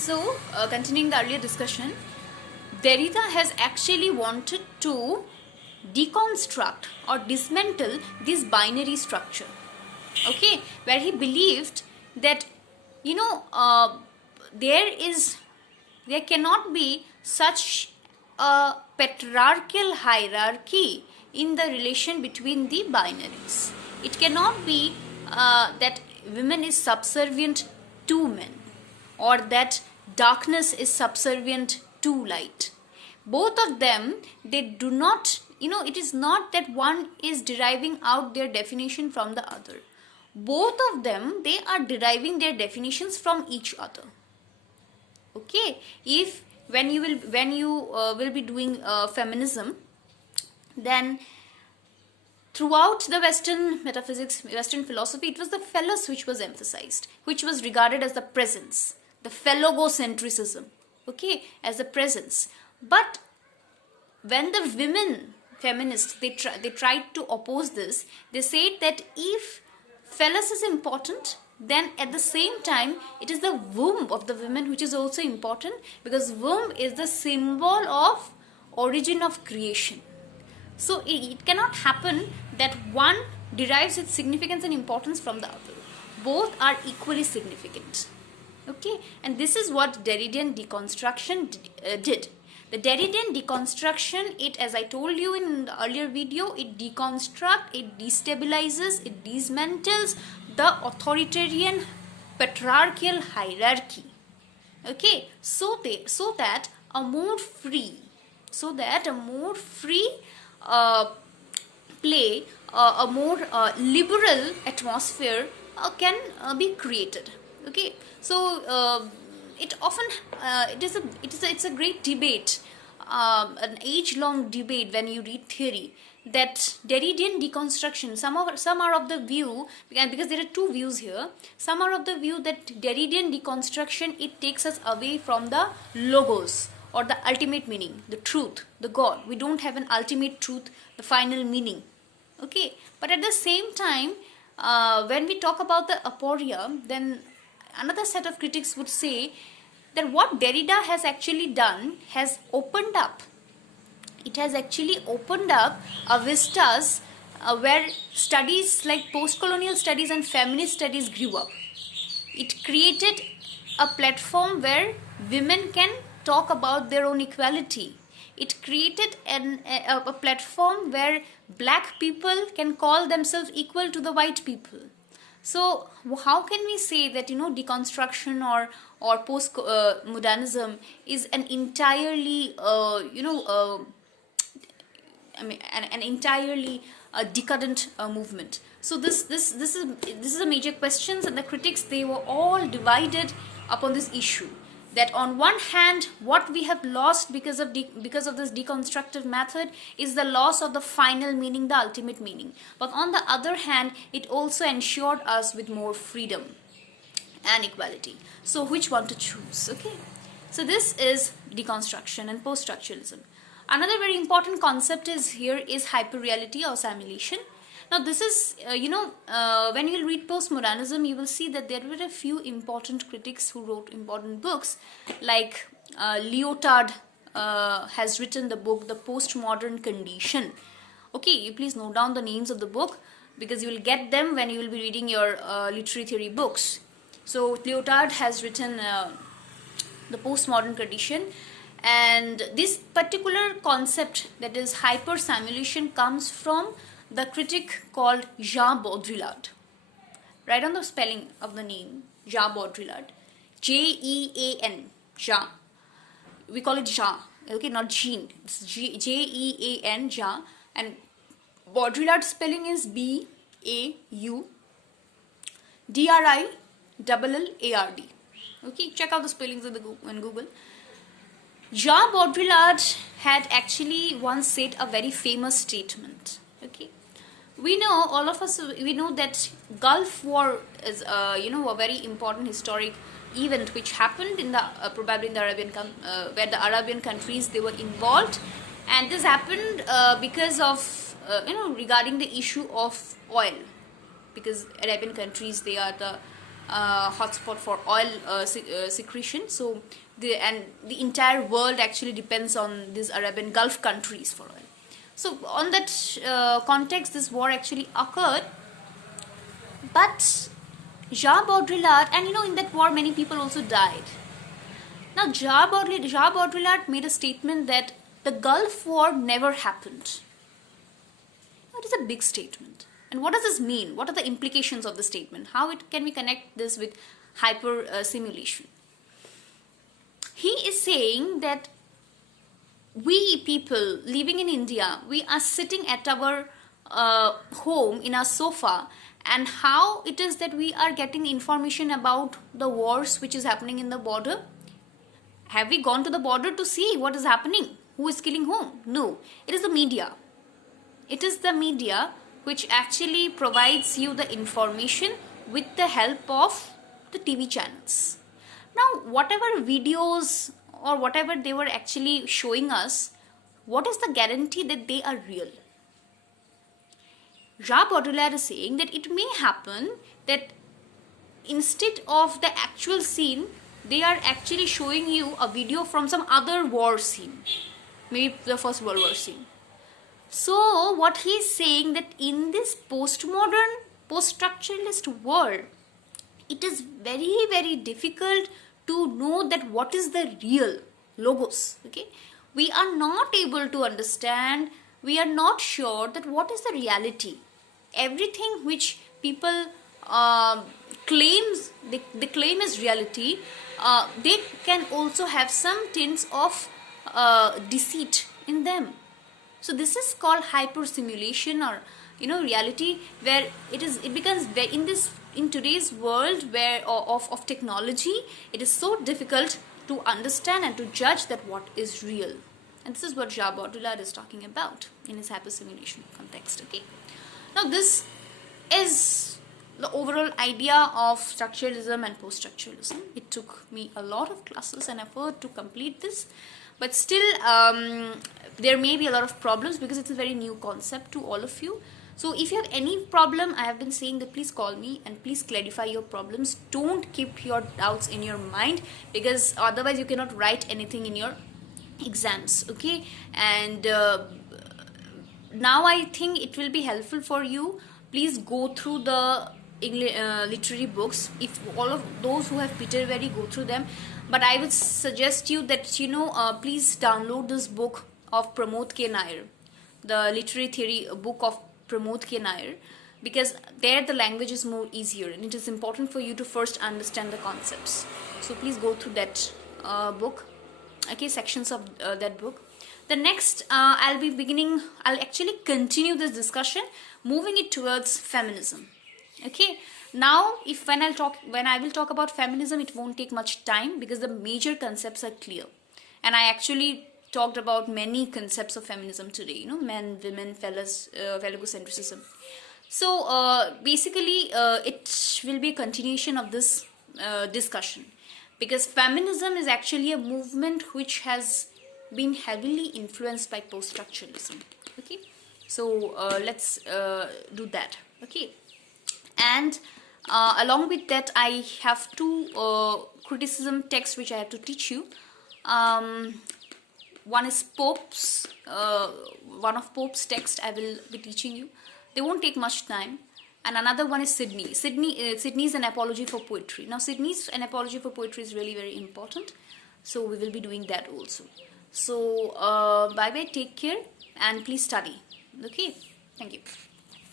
So, continuing the earlier discussion, Derrida has actually wanted to deconstruct or dismantle this binary structure. Okay, where he believed that there cannot be such a patriarchal hierarchy in the relation between the binaries. It cannot be that women is subservient to men, or that darkness is subservient to light. Both of them, they do not, it is not that one is deriving out their definition from the other. Both of them, they are deriving their definitions from each other. Okay, if when you will be doing feminism, then throughout the Western metaphysics, Western philosophy, it was the phallus which was emphasized, which was regarded as the presence, the phallogocentrism, okay, as the presence. But when the women feminists, they tried to oppose this, they said that if phallus is important, then at the same time it is the womb of the women which is also important, because womb is the symbol of origin of creation. So it cannot happen that one derives its significance and importance from the other. Both are equally significant. Okay, and this is what Derridian deconstruction did. The Derridian deconstruction, it, as I told you in the earlier video, it deconstructs, it destabilizes, it dismantles the authoritarian patriarchal hierarchy. Okay, so that a more free play, a more liberal atmosphere can be created. Okay, so it often it's a great debate, an age-long debate when you read theory, that Derridian deconstruction, some are of the view, because there are two views here, some are of the view that Derridian deconstruction, it takes us away from the logos, or the ultimate meaning, the truth, the God. We don't have an ultimate truth, the final meaning. Okay, but at the same time, when we talk about the aporia, then another set of critics would say that what Derrida has actually done has opened up. It has actually opened up a vistas where studies like post-colonial studies and feminist studies grew up. It created a platform where women can talk about their own equality. It created a platform where black people can call themselves equal to the white people. So how can we say that deconstruction or post modernism is an entirely an entirely decadent movement? So this is a major questions, and the critics, they were all divided upon this issue, that on one hand what we have lost because of this deconstructive method is the loss of the final meaning, the ultimate meaning, but on the other hand it also ensured us with more freedom and equality. So which one to choose? Okay, so this is deconstruction and post-structuralism. Another very important concept is hyperreality or simulation. Now this is, when you read postmodernism, you will see that there were a few important critics who wrote important books, like Lyotard has written the book The Postmodern Condition. Okay, you please note down the names of the book, because you will get them when you will be reading your literary theory books. So Lyotard has written The Postmodern Condition, and this particular concept, that is hyper simulation, comes from the critic called Jean Baudrillard. Write on the spelling of the name, Jean Baudrillard. Jean, Jean. We call it Jean, okay, not Jean. It's Jean, Jean. And Baudrillard's spelling is Baudrillard. Okay, check out the spellings in Google. Jean Baudrillard had actually once said a very famous statement. Okay, we know, all of us, we know that Gulf War is a very important historic event which happened in the probably in the where the Arabian countries, they were involved, and this happened because of regarding the issue of oil, because Arabian countries, they are the hotspot for oil secretion. So the entire world actually depends on these Arabian Gulf countries for oil. So on that context, this war actually occurred. But Jean Baudrillard, and in that war many people also died. Now Jean Baudrillard made a statement that the Gulf War never happened. That is a big statement. And what does this mean? What are the implications of the statement? How can we connect this with hyper simulation? He is saying that we people living in India, we are sitting at our home in our sofa, and how it is that we are getting information about the wars which is happening in the border. Have we gone to the border to see what is happening? Who is killing whom? No. It is the media. It is the media which actually provides you the information with the help of the TV channels. Now, whatever videos or whatever they were actually showing us, what is the guarantee that they are real? Jean Baudrillard is saying that it may happen that instead of the actual scene, they are actually showing you a video from some other war scene, maybe the First World War scene. So what he is saying that in this postmodern, post-structuralist world, it is very, very difficult to know that what is the real logos. Okay, we are not able to understand. We are not sure that what is the reality. Everything which people claims they claim as reality, they can also have some tints of deceit in them. So this is called hyper simulation, or reality, where it becomes in today's world where of technology, it is so difficult to understand and to judge that what is real. And this is what Jean Baudrillard is talking about in his hyper simulation context. Okay, now this is the overall idea of structuralism and post-structuralism. It took me a lot of classes and effort to complete this, but still there may be a lot of problems because it's a very new concept to all of you. So if you have any problem, I have been saying that please call me and please clarify your problems. Don't keep your doubts in your mind, because otherwise you cannot write anything in your exams. Okay, and now I think it will be helpful for you. Please go through the literary books. If all of those who have Peter Very, go through them. But I would suggest you that please download this book of Pramod K. Nair, the literary theory book of Pramod K. Nair, because there the language is more easier and it is important for you to first understand the concepts. So please go through that book. Okay, sections of that book. The next I'll actually continue this discussion, moving it towards feminism. Okay, now when I will talk about feminism, it won't take much time because the major concepts are clear, and I actually talked about many concepts of feminism today, men, women, phallocentrism. So basically it will be a continuation of this discussion, because feminism is actually a movement which has been heavily influenced by post-structuralism. Okay, so let's do that. Okay, and along with that, I have two criticism texts which I have to teach you. One is Pope's, one of Pope's text I will be teaching you. They won't take much time. And another one is Sidney. Sidney's An Apology for Poetry. Now Sidney's An Apology for Poetry is really very important. So we will be doing that also. So bye bye, take care, and please study. Okay, thank you.